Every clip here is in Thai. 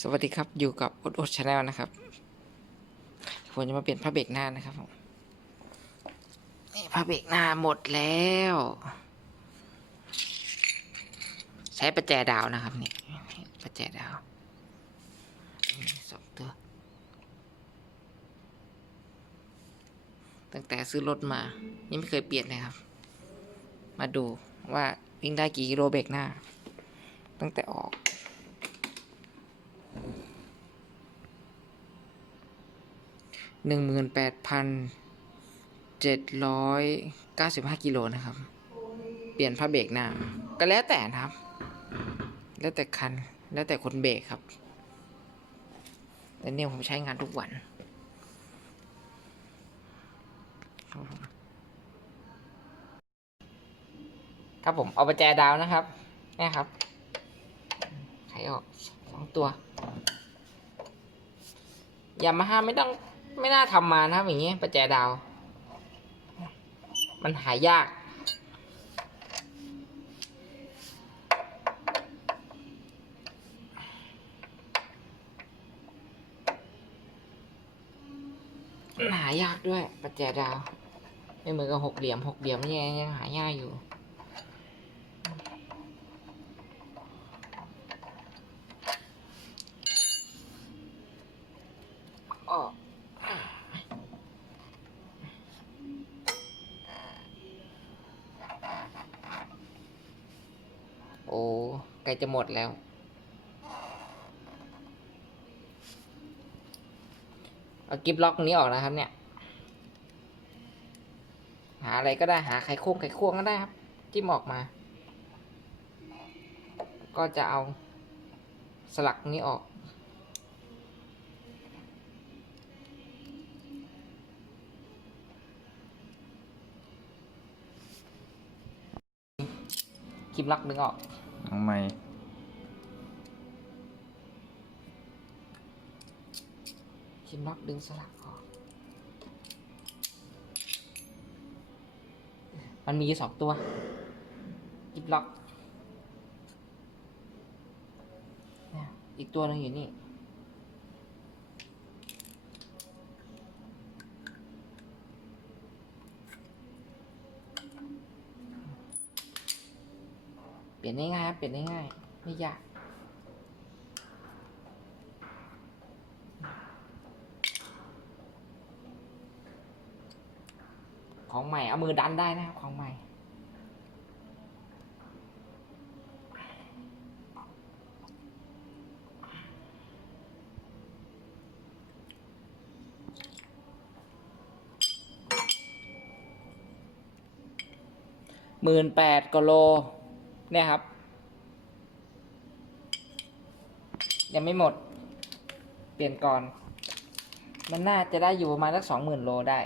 สวัสดีครับอยู่กับอดอดชาแนลนะครับผมจะมาเปลี่ยนผ้าเบรกหน้านะครับผมนี่ผ้าเบรกหน้าหมดแล้ว ใช้ประแจดาวนะครับนี่ประแจดาวสองตัวตั้งแต่ซื้อรถมา ยังไม่เคยเปลี่ยนเลยครับ มาดูว่าวิ่งได้กี่กิโลเบรกหน้า ตั้งแต่ออก หนึ่งหมื่นแปดพันเจ็ดร้อยเก้าสิบห้ากิโลนะครับ เปลี่ยนผ้าเบรกหน้า ก็แล้วแต่นะครับ แล้วแต่คัน แล้วแต่คนเบรกครับ แต่เนี่ยผมใช้งานทุกวันครับผมเอาประแจดาวนะครับนี่ครับไขออก องตัวอย่ามาห้ามไม่ต้องไม่น่าทำมานะครับอย่างเงี้ยประแจดาว มันหายาก หายากด้วยประแจดาว ไม่เหมือนกับหกเหลี่ยมหกเหลี่ยมนี่ยังหายากอยู่ อ้อโอ้ใกล้ จะหมดแล้ว เอากิฟล็อกนี้ออกนะครับเนี่ย หาอะไรก็ได้หาไขควงไขควงก็ได้ครับจิ้มออกมา ก็จะเอาสลักนี้ออกคลิปล็อกดึงออกทำไม คลิปล็อกดึงสลักออก มันมีสองตัวคลิปล็อกเนี่ยอีกตัวหนึงอยู่นี่เปลี่ยนได้ง่ายครับเปลี่ยนได้ง่ายไม่ยาก ของใหม่ เอามือดันได้นะครับของใหม่ หมื่นแปดกิโล เนี่ยครับ ยังไม่หมด เปลี่ยนก่อน มันน่าจะได้อยู่ประมาณสักสองหมื่นโลได้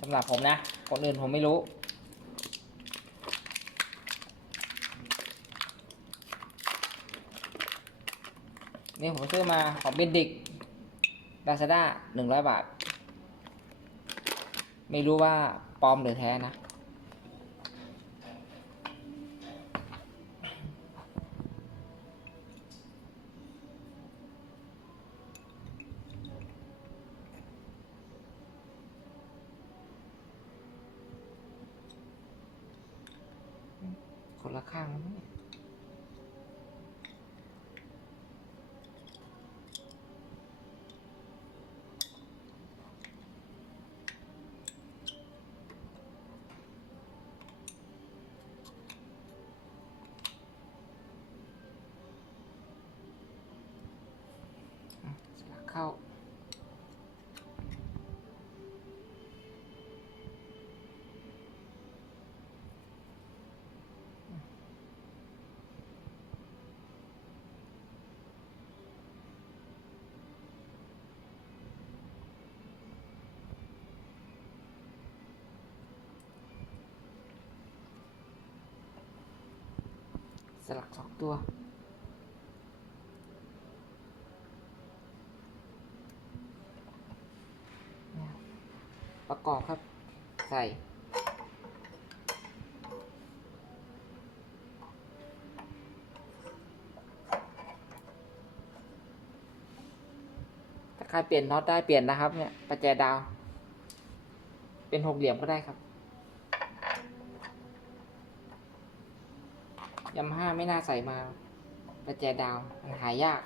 สำหรับผมนะคนอื่นผมไม่รู้ นี่ผมซื้อมาของเบนดิกลาซาด้าหนึ่งร้อยบาท ไม่รู้ว่าปลอมหรือแท้นะ คนละข้างแล้วเนี่ยเข้า ลักสองตัวประกอบครับ ใส่ถ้าใครเปลี่ยนน็อตได้เปลี่ยนนะครับเนี่ยประแจดาว เป็นหกเหลี่ยมก็ได้ครับ ยามาฮ่าไม่น่าใส่มาประแจดาว มันหายาก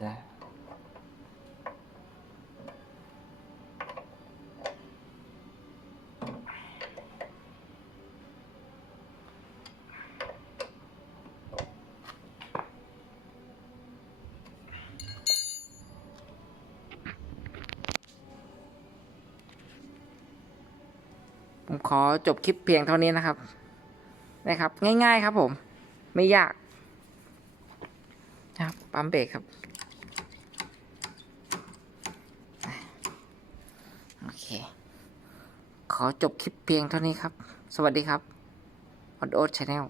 จ้ะ ผมขอจบคลิปเพียงเท่านี้นะครับ นะครับ ง่าย ๆ ครับผม ไม่ยากนะครับปั๊มเบรกครับ โอเค ขอจบคลิปเพียงเท่านี้ครับ สวัสดีครับออดโอ๊ตชาแนล